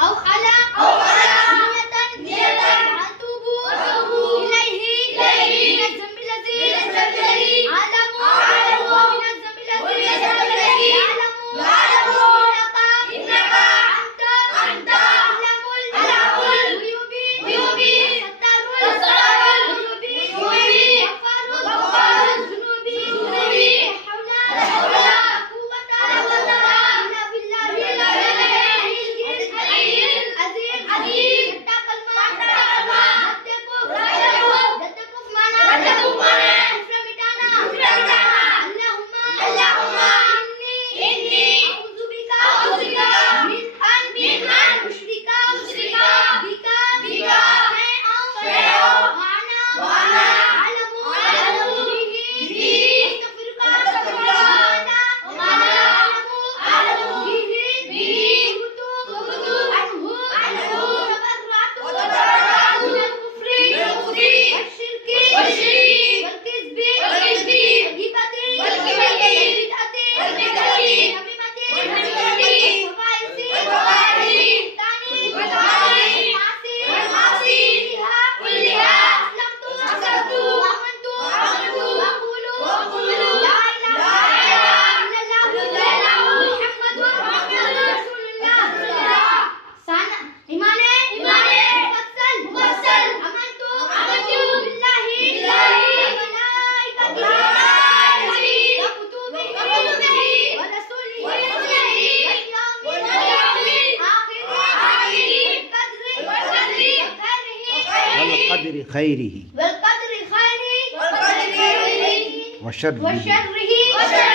أو ألا أو على نية أتوب إليه من الذنب الذي أعلم ومن الذنب الذي يعلم إنك أنت أعلم الغيوب ستار الغيوب غفار الذنوب لا حول ولا قوة إلا بالله العلي العظيم. دتكف معنا كفر مٹانا اللهم إني أعوذ بك من أن أشرك بك شيئا وأنا أعلم به أستغفرك وما لا أعلم به كنت عنه تبرأت من الكفر والشرك والكذب والغيبة والبدعة والنميمة والمعاصي كلها أسلمت وآمنت وأقول لا إله إلا الله محمد رسول الله. إيمانه مفصل آمنت بالله وملائكته ورسله واليوم الآخر والقدر خيره والقدر خيره وشره وشره